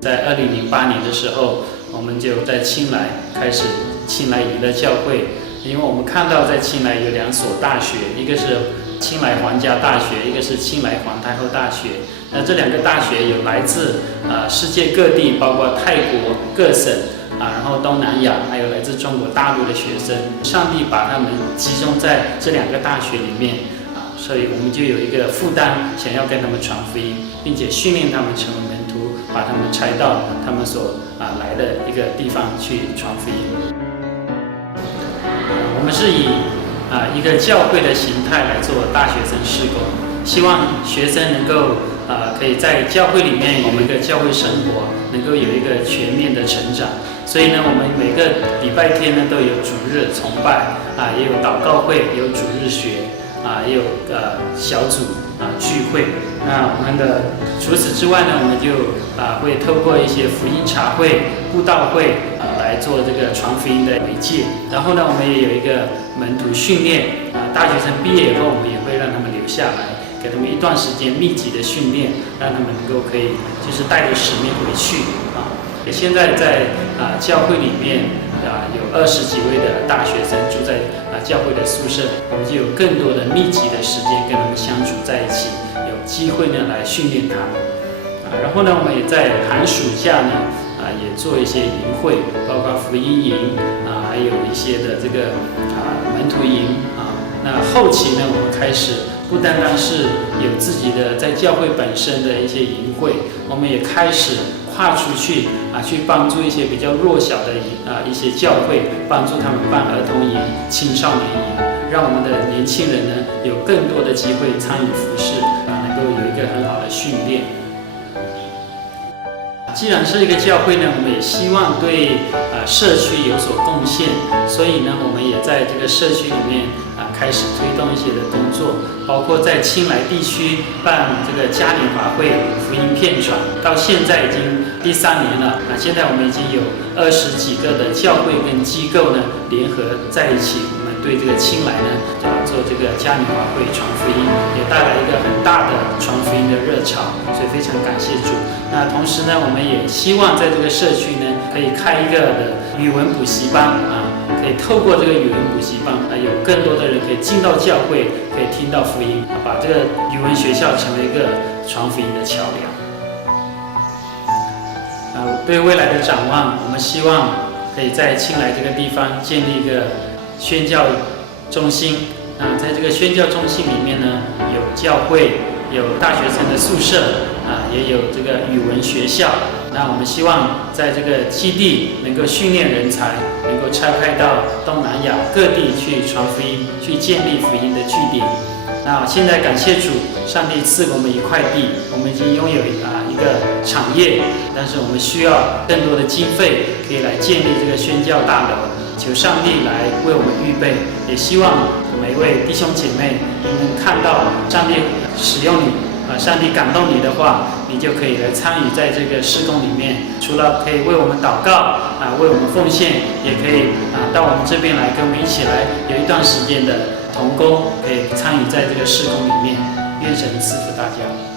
在2008年的时候，我们就在青莱开始青莱娱乐教会，因为我们看到在青莱有2所大学，一个是青莱皇家大学，一个是青莱皇太后大学。那这2个大学有来自世界各地，包括泰国各省然后东南亚，还有来自中国大陆的学生。上帝把他们集中在这2个大学里面所以我们就有一个负担，想要跟他们传福音，并且训练他们成为门徒，把他们差到他们所来的一个地方去传福音。我们是以一个教会的形态来做大学生事工，希望学生能够可以在教会里面有一个教会生活，能够有一个全面的成长。所以呢，我们每个礼拜天呢都有主日崇拜也有祷告会，也有主日学也有小组聚会。那我们的除此之外呢，我们就会透过一些福音茶会、布道会来做这个传福音的媒介。然后呢，我们也有一个门徒训练大学生毕业以后，我们也会让他们留下来，给他们一段时间密集的训练，让他们能够可以就是带着使命回去现在在教会里面有20几位的大学生住在教会的宿舍，我们就有更多的密集的时间跟他们相处在一起，有机会呢来训练他们然后呢，我们也在寒暑假呢也做一些营会，包括福音营还有一些的这个门徒营那后期呢，我们开始不单单是有自己的在教会本身的一些营会，我们也开始跨出去去帮助一些比较弱小的一些教会，帮助他们办儿童营、青少年营，让我们的年轻人呢有更多的机会参与服事能够有一个很好的训练。既然是一个教会呢，我们也希望对社区有所贡献，所以呢，我们也在这个社区里面开始推动一些的工作，包括在青莱地区办这个嘉年华会、福音片传，到现在已经第3年了。现在我们已经有20几个的教会跟机构呢联合在一起，我们对这个青莱呢做这个嘉年华会传福音，也带来一个很大的传福音的热潮，所以非常感谢主。那同时呢，我们也希望在这个社区呢可以开一个的语文补习班可以透过这个语文补习班有更多的人可以进到教会，可以听到福音把这个语文学校成为一个传福音的桥梁对未来的展望，我们希望可以在青莱这个地方建立一个宣教中心在这个宣教中心里面呢，有教会，有大学生的宿舍也有这个语文学校。那我们希望在这个基地能够训练人才，能够拆开到东南亚各地去传福音，去建立福音的据点。那现在感谢主，上帝赐给我们一块地，我们已经拥有一个产业，但是我们需要更多的经费，可以来建立这个宣教大楼。求上帝来为我们预备，也希望每一位弟兄姐妹，你们看到上帝使用你上帝感动你的话，你就可以来参与在这个事工里面。除了可以为我们祷告为我们奉献，也可以到我们这边来跟我们一起来有一段时间的同工，可以参与在这个事工里面。愿神赐福大家。